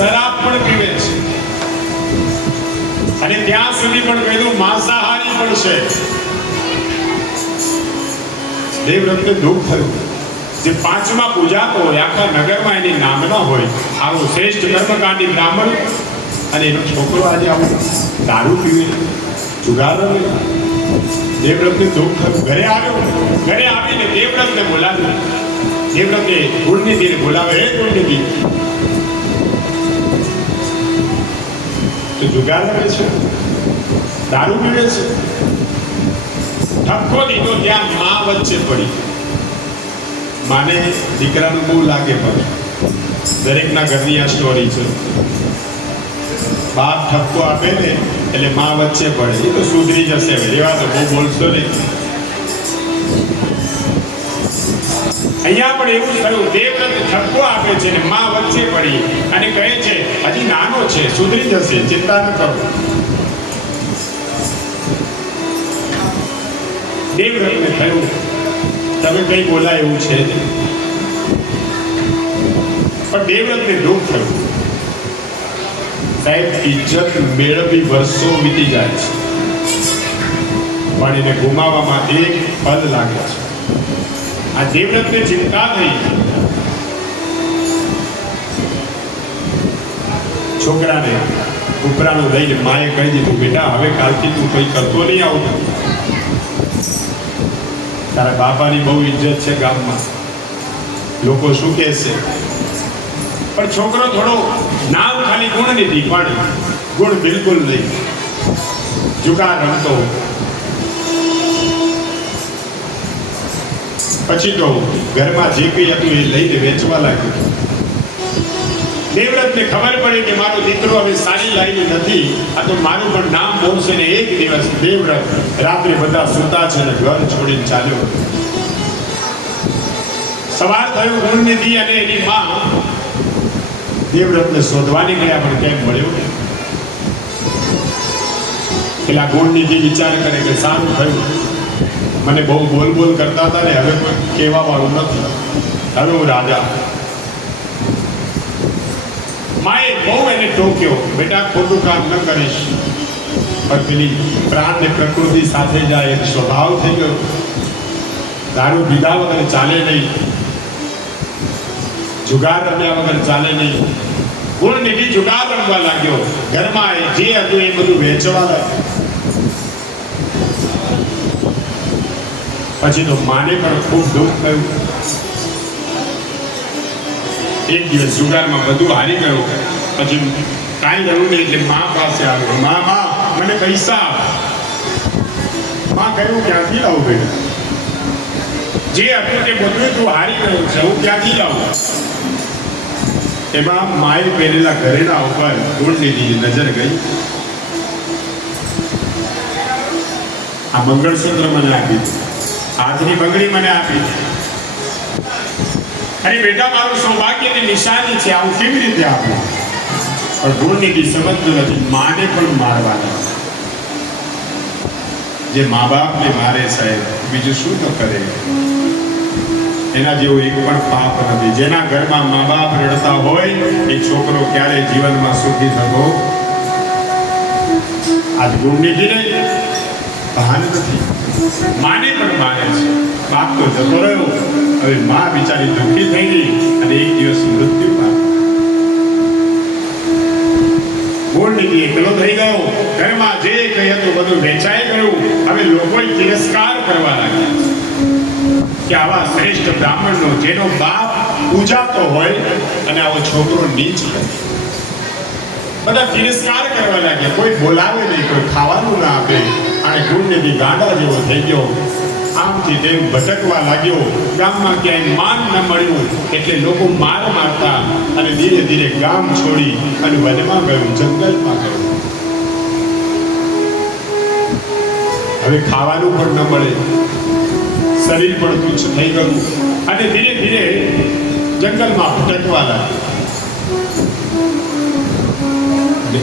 શરાબ પણ પીવે છે અને ત્યાં સુધી પણ કીધું માંસાહારી પણ છે. દેવવ્રતને દુઃખ થયું. જે પાંચમા પૂજાતો હોય, આખા નગરમાં એની નામના હોય, આવો શ્રેષ્ઠ કર્મકાંડી બ્રાહ્મણ અને એનો છોકરો આજે આવું દારૂ પીવે, જુગાર રમે. દેવવ્રતને દુઃખ થયું. ઘરે આવ્યો. ઘરે આવીને દેવવ્રતને બોલાવ્યો. દેવવ્રતે ગુણનિધિને બોલાવે. હે ગુણનિધિ, તો જુગાર રમે છે, દારૂ પીવે છે. ઠપકો દીધો. ત્યાં માં વચ્ચે પડી. માને દીકરાનું બહુ લાગે પણ દરેકના ઘરની આ સ્ટોરી છે. બાપ ઠપકો આપે ને એટલે માં વચ્ચે પડે. એ તો સુધરી જશે. એવા તો બહુ બોલશો નહીં. અહીંયા પણ એવું થયું. દેવવ્રત ઠપકો આપે છે ને માં વચ્ચે પડી અને કહે છે હજી નાનો છે, સુધરી જશે, ચિંતા ન કરો. દેવવ્રતને થયું તમે કઈ બોલા એવું છે. પણ દેવવ્રતને દુઃખ થયું. સાહેબ, ઇજ્જત મેળવી વર્ષો વીતી જાય છે પણ એને ગુમાવવામાં એક પલ લાગે છે. આ દેવવ્રતને ચિંતા થઈ. છોકરાને ઉપરાનું લઈને માએ કહી દીધું બેટા હવે કાલથી તું કઈ કરતો નહીં આવતો. તારા બાપાની બહુ ઇજ્જત છે ગામમાં, લોકો શું કહેશે. પણ છોકરો થોડો નામ ખાલી ગુણનિધિ પણ ગુણ બિલકુલ નહીં. જુગાર રમતો. પછી તો ઘરમાં જે કંઈ હતું એ લઈને વેચવા લાગ્યું. દેવવ્રતને ખબર પડી કે મારો દીકરો હવે સારી લાઈન નથી, આ તો મારું પણ નામ બોલશે ને. એક દિવસ દેવવ્રત રાત્રે બધા સૂતા છે ને ઘર છોડીને ચાલ્યો. સવાર થયું. ગુણનિધિ અને એની માં દેવવ્રતને શોધવાની ગયા પણ કેમ મળ્યો. પેલા ગુણનિધિ વિચાર કરે કે સારું થયું, મને બહુ બોલ બોલ કરતા હતા ને હવે કોઈ કહેવા વાળું નથી, હવે હું રાજા. માએ બહુ એને ટોક્યો બેટા ખોટું કામ ન કરીશ. પણ પેલી પ્રાણ ને પ્રકૃતિ સાથે જાય એનો સ્વભાવ થઈ ગયો. દારૂ પીધા વગર ચાલે નહીં, જુગાર રમ્યા વગર ચાલે નહીં. ગુણનિધિ જુગાર રમવા લાગ્યો. ઘરમાં જે હતું એ બધું વેચવા લાગ્યો. પછી તો માને પણ ખૂબ દુઃખ થયું. એક દિવસ જુગારમાં બધું હારી ગયો. પછી કાંઈ રહ્યું નહીં એટલે મા પાસે આવ્યો. માં મને પૈસા આપ. માં કહ્યું ક્યાંથી લાવું બેટા, જે હતું તે બધું તું હારી ગયો છે, હું ક્યાંથી લાવું. એમાં માએ પહેરેલા ઘરેણા ઉપર ગુણનિધિની નજર ગઈ. આ મંગળસૂત્ર મને આપી, હાથની બંગડી મને આપી. અરે બેટા મારું સૌભાગ્યની નિશાની છે, આવું કેવી રીતે આપું. પણ ગુણનિધિ સમજતું નથી. માને પણ મારવાના. જે મા બાપને મારે સાહેબ બીજું શું તો કરે. એના જેવું એક પણ પાપ નથી. જેના ઘરમાં મા બાપ રડતા હોય એ છોકરો ક્યારેય જીવનમાં સુખી થતો. આજ ગુણનિધિને ભાન નથી. માને પણ મારે છે. બાપ તો જતો રહ્યો, હવે મા બિચારી દુઃખી થઈ ગઈ અને એક દિવસ મૃત્યુ પામ્યો. ગુણનિધિ એકલો થઈ ગયો. ઘરમાં જે કંઈ હતું બધું વેચાઈ ગયું. હવે લોકોએ તિરસ્કાર કરવા લાગ્યા કે આવા શ્રેષ્ઠ બ્રાહ્મણનો જેનો બાપ પૂજાતો હોય અને આવો છોકરો નીચ કરે. બધા તિરસ્કાર કરવા લાગ્યા. કોઈ બોલાવે નહીં, કોઈ ખાવાનું ના આપે. અને ગુણનિધિ ગાંડા જેવો થઈ ગયો. આમથી તેમ ભટકવા લાગ્યો. ગામમાં ક્યાંય માન ન મળ્યું એટલે લોકો માર મારતા અને ધીરે ધીરે ગામ છોડી અને વનમાં ગયું, જંગલમાં ગયું. હવે ખાવાનું પણ ન મળે, શરીર પણ તુચ્છ થઈ ગયું અને ધીરે ધીરે જંગલમાં ભટકવા લાગ્યો.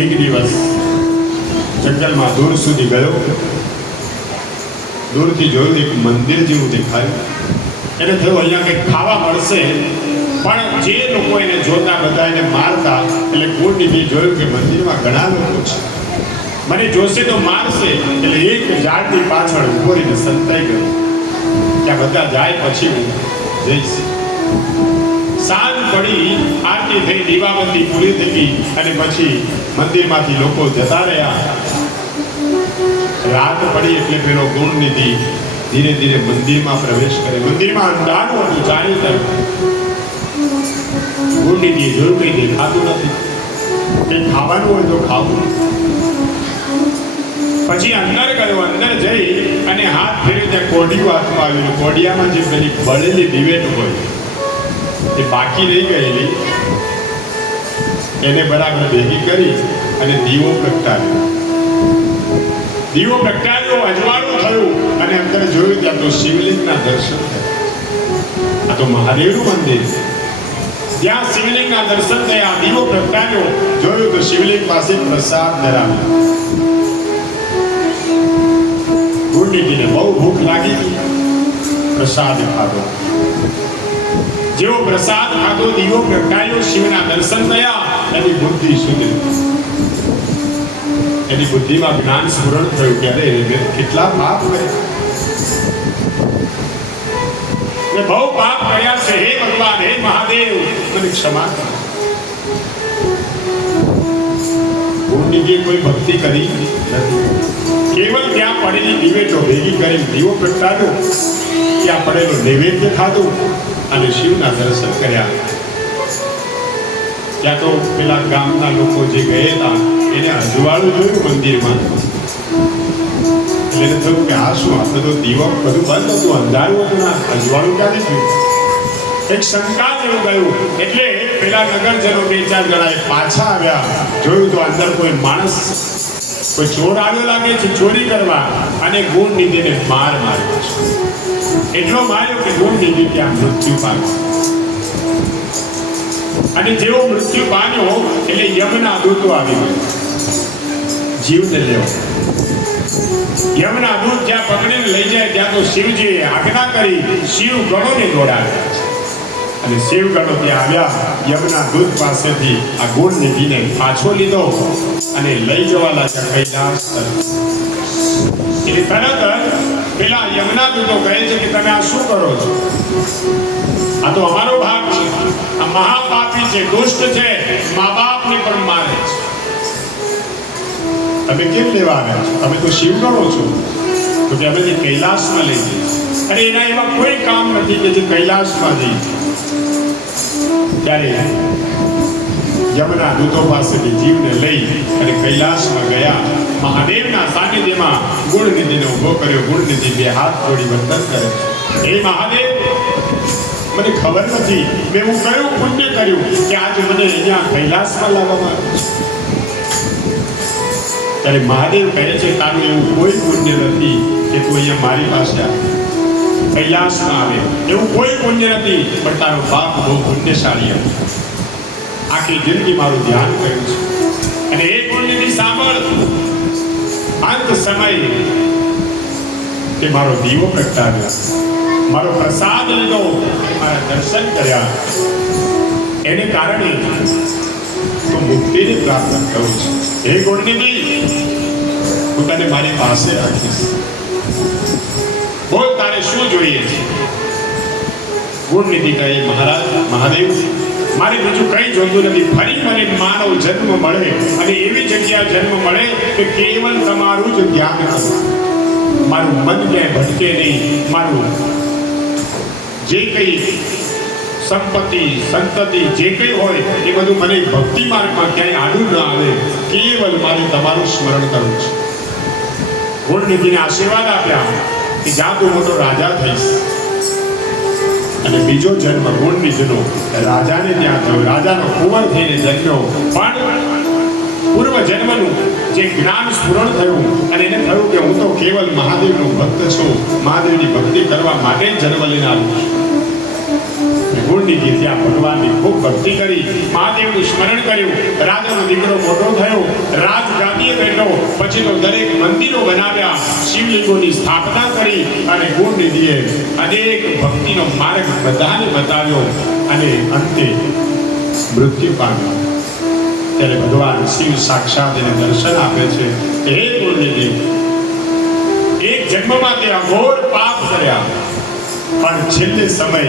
એક દિવસ જંગલમાં દૂર સુધી ગયો. દૂરથી જોયું એક મંદિર જેવું દેખાયું. એને થયું અહીંયા કંઈક ખાવા મળશે પણ જે લોકો એને જોતા બધા એને મારતા, એટલે ગુણનિધિ જોયું કે મંદિરમાં ઘણા લોકો છે, મને જોશે તો મારશે, એટલે એક ઝાડની પાછળ ઉભો રહીને સંતાઈ ગયો, ત્યાં બધા જાય પછી હું જઈશ. સાંજ પડી, આરતી થઈ, દીવાબત્તી પૂરી થઈ ગઈ, અને પછી મંદિરમાંથી લોકો જતા રહ્યા. રાત પડી એટલે પેલો ગુણનિધિ ધીરે ધીરે મંદિરમાં પ્રવેશ કરે. મંદિરમાં અંધારું હતું, ચારે તરફ. ગુણનિધિએ જોયું કંઈ દેખાતું નથી, કંઈ ખાવાનું હોય તો ખાવું. પછી અંદર ગયો, અંદર જઈ અને હાથ ફેરી ત્યાં કોડિયું હાથમાં આવ્યું. કોડિયામાં જે પેલી બળેલી દિવેટ હોય એ બાકી રહી ગયેલી, એને બરાબર ભેગી કરી અને દીવો પ્રગટાવ્યો. દીવો પ્રગટાવ્યો, અજવાળું થયું, અને અંદર જોયું ત્યાં તો શિવલિંગના દર્શન થયા. આ તો મહાદેવનું મંદિર. ત્યાં શિવલિંગના દર્શન થયા, દીવો પ્રગટાવ્યો, જોયું તો શિવલિંગ પાસે પ્રસાદ ધરાવ્યો. ગુણનિધિને બહુ ભૂખ લાગી હતી, પ્રસાદ ખાધો. જેવો પ્રસાદ ખાધો, દીવો પ્રગટાયો, શિવના દર્શન થયા, એની બુદ્ધિ સુધરી. એની બુદ્ધિમાં જ્ઞાન સ્ફુરણ થયું કે અરે મેં કેટલા પાપ કર્યા, મેં બહુ પાપ કર્યા છે, હે ભગવાન, હે મહાદેવ, મને ક્ષમા કરો. ગુણનિધિએ કોઈ ભક્તિ કરી નથી, કેવલ ત્યાં પડેલી દિવેટો ભેગી કરી દીવો પ્રગટાવ્યો, ત્યાં પડેલો નૈવેદ્ય ખાધું અને શિવના દર્શન કર્યા. ત્યાં તો પેલા ગામના લોકો જે ગયા હતા એને અજવાળું જોયું મંદિરમાં, એટલે એને થયું કે આ શું, આપણે તો દીવો બધું બંધ હતું, અંધારું હતું, ના અજવાળું ક્યાંથી થયું? એક શંકા જેવું ગયું. એટલે પેલા નગરજનો બે ચાર જણાએ પાછા આવ્યા, જોયું તો અંદર કોઈ માણસ, કોઈ ચોર આવ્યો લાગે છે ચોરી કરવા, અને ગુણનિધિને માર માર્યો છે. એટલો માર્યો કે ગુણનિધિ ત્યાં મૃત્યુ પામ્યો. અને જેવો મૃત્યુ પામ્યો એટલે યમના દૂતો આવી ગયા જીવને લેવા. યમના દૂત જ્યાં પકડીને લઈ જાય ત્યાં તો શિવજીએ આજ્ઞા કરી, શિવ ગણોને દોડાવ્યા. અને શિવ ગણો ત્યાં આવ્યા, યમના દૂત પાસેથી આ ગુણનિધિને પાછો લીધો અને લઈ જવા લાગ્યા કૈલાસ તરફ. એટલે તરત પેલા યમના દૂતો કહે છે કે તમે આ શું કરો છો? આ તો અમારો ભાગ છે, આ મહાપાપી છે, દુષ્ટ છે, મા બાપને પણ મારે છે. તમે કેમ લેવા આવ્યા છો? તમે તો શિવ ગણો છો. તો કે અમે કૈલાસમાં લઈ જઈએ. અરે એના એવા કોઈ કામ નથી કે જે કૈલાસમાં જઈએ. ત્યારે યમના દૂતો પાસેથી જીવને લઈ અને કૈલાસમાં ગયા. મહાદેવના સાનિધ્યમાં ગુણનિધિને ઉભો કર્યો. ગુણનિધિ બે હાથ જોડી વંદન કરે, હે મહાદેવ, મને ખબર નથી મેં હું કયું પુણ્ય કર્યું કે આજે મને અહીંયા કૈલાસમાં લાવવામાં આવ્યો. ત્યારે મહાદેવ કહે છે તારું એવું કોઈ પુણ્ય નથી કે તું અહીંયા મારી પાસે આવે, કૈલાસમાં આવે, એવું કોઈ પુણ્ય નથી. પણ તારો બાપ બહુ પુણ્યશાળી હતો, આખી જિંદગી મારું ધ્યાન કર્યું છે. અને એ પુણ્યની સાંભળ, અંત સમય કે મારો દીવો પ્રગટાવ્યો, મારો પ્રસાદ લીધો, મારા દર્શન કર્યા, એને કારણે તો મુક્તિની પ્રાર્થના કરું છું. હે ગુણનિધિ, હું તને મારી પાસે રાખીશ, બોલ તારે શું જોઈએ છે? ગુણનિધિ કહે, મહારાજ, મહાદેવ, મારે બીજું કંઈ જોતું નથી. ફરી મને માનવ જન્મ મળે અને એવી જગ્યા જન્મ મળે કે કેવલ તમારું જ ધ્યાન કરું, મારું મન ક્યાંય ભટકે નહીં, મારું જે કંઈ સંપત્તિ સંતતિ જે કંઈ હોય એ બધું મને ભક્તિ માર્ગમાં ક્યાંય આડું ન આવે, કેવલ મારે તમારું સ્મરણ કરવું છે. ગુણનિધિને આશીર્વાદ આપ્યા કે જ્યાં તું મોટો રાજા થઈશ. અને બીજો જન્મ ગુણનિધિનો રાજાને ત્યાં થયો, રાજાનો કુંવર થઈને જન્મ્યો. પણ પૂર્વ જન્મનું જે જ્ઞાન સ્ફુરણ થયું અને એને થયું કે હું તો કેવલ મહાદેવનો ભક્ત છું, મહાદેવની ભક્તિ કરવા માટે જ જન્મ લઈને આવ્યો છું. ગુણનિધિ ત્યાં ભગવાનની ખૂબ ભક્તિ કરી, મહાદેવનું સ્મરણ કર્યું. રાજાનો દીકરો મોટો થયો, રાજગાદીએ બેઠો. પછી તો દરેક મંદિરો બનાવ્યા, શિવલિંગોની સ્થાપના કરી અને ગુણનિધિએ અનેક ભક્તિનો માર્ગ બધાને બતાવ્યો અને અંતે મૃત્યુ પામ્યો. ત્યારે ભગવાન શિવ સાક્ષાત એને દર્શન આપે છે. હે ગુણનિધિ, એક જન્મમાં તે અઘોર પાપ કર્યા, પણ છેલ્લે સમય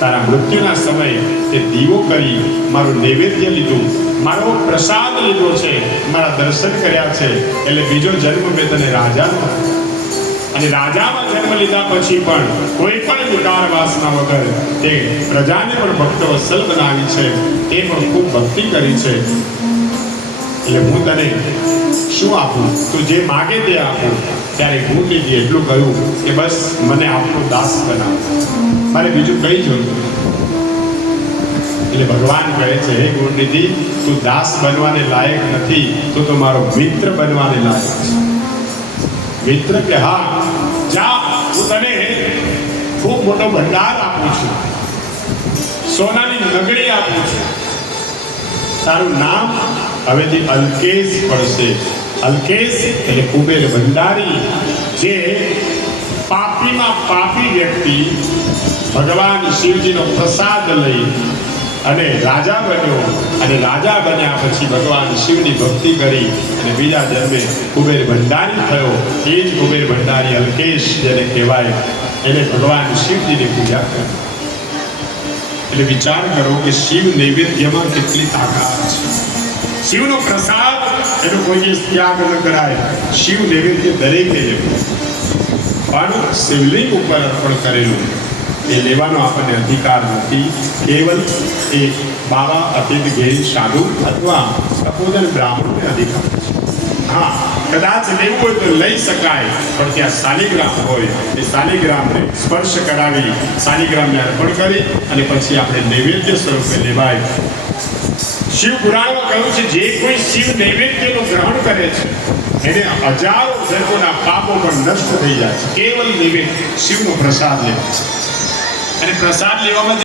તારા મૃત્યુના સમયે તે દીવો કરી મારું નૈવેદ્ય લીધું, મારો પ્રસાદ લીધો છે, મારા દર્શન કર્યા છે, એટલે બીજો જન્મ મેં તને રાજાનો આપ્યો. અને રાજામાં જન્મ લીધા પછી પણ કોઈ પણ વિકાર વાસના વગર તે પ્રજાને પણ ભક્ત વત્સલ બનાવી છે, તે પણ ખૂબ ભક્તિ કરી છે. એટલે હું તને શું આપું, તું જે માગે તે આપું. ત્યારે ગુણનિધિ એટલું કહ્યું કે બસ મને આપનો દાસ બનાવ, મારે બીજું કઈ જોયું. એટલે ભગવાન કહે છે, હે ગુણનિધિ, તું દાસ બનવાને લાયક નથી, તું તો મારો મિત્ર બનવાને લાયક છે. મિત્ર કે હા, જા, હું તને ખૂબ મોટો ભંડાર આપું છું, સોનાની નગરી આપું છું. તારું નામ હવેથી અલ્કેશ પડશે. અલ્કેશ એટલે કુબેર ભંડારી. જે પાપીમાં પાપી વ્યક્તિ ભગવાન શિવજીનો પ્રસાદ લઈ અને રાજા બન્યો, અને રાજા બન્યા પછી ભગવાન શિવની ભક્તિ કરી અને બીજા જન્મે કુબેર ભંડારી થયો. એ જ કુબેર ભંડારી અલ્કેશ જેને કહેવાય, એને ભગવાન શિવજીની પૂજા કરી. એટલે વિચાર કરો કે શિવ નૈવેદ્યમાં કેટલી તાકાત છે. શિવનો પ્રસાદ એનો કોઈ ત્યાગ ન કરાય. શિવ નૈવેદ્ય દરેકે લેવું, પણ શિવલિંગ ઉપર અર્પણ કરેલું એ લેવાનો આપણને અધિકાર નથી. કેવલ એ બાવા અતિથ ગેર સાધુ અથવા તપોધન બ્રાહ્મણને અધિકાર છે. હા, કદાચ લેવું હોય તો લઈ શકાય, પણ ત્યાં શાલિગ્રામ હોય, એ શાલિગ્રામને સ્પર્શ કરાવી, શાલિગ્રામને અર્પણ કરી અને પછી આપણે નૈવેદ્ય સ્વરૂપે લેવાય. શિવ પુરાણમાં કહ્યું છે, જે કોઈ શિવ નૈવેદ્યનું ગ્રહણ કરે છે એને હજારો જન્મોના પાપો પણ નષ્ટ થઈ જાય છે. કેવલ નૈવેદ્ય, શિવનો પ્રસાદ લેવો. અને પ્રસાદ લેવામાં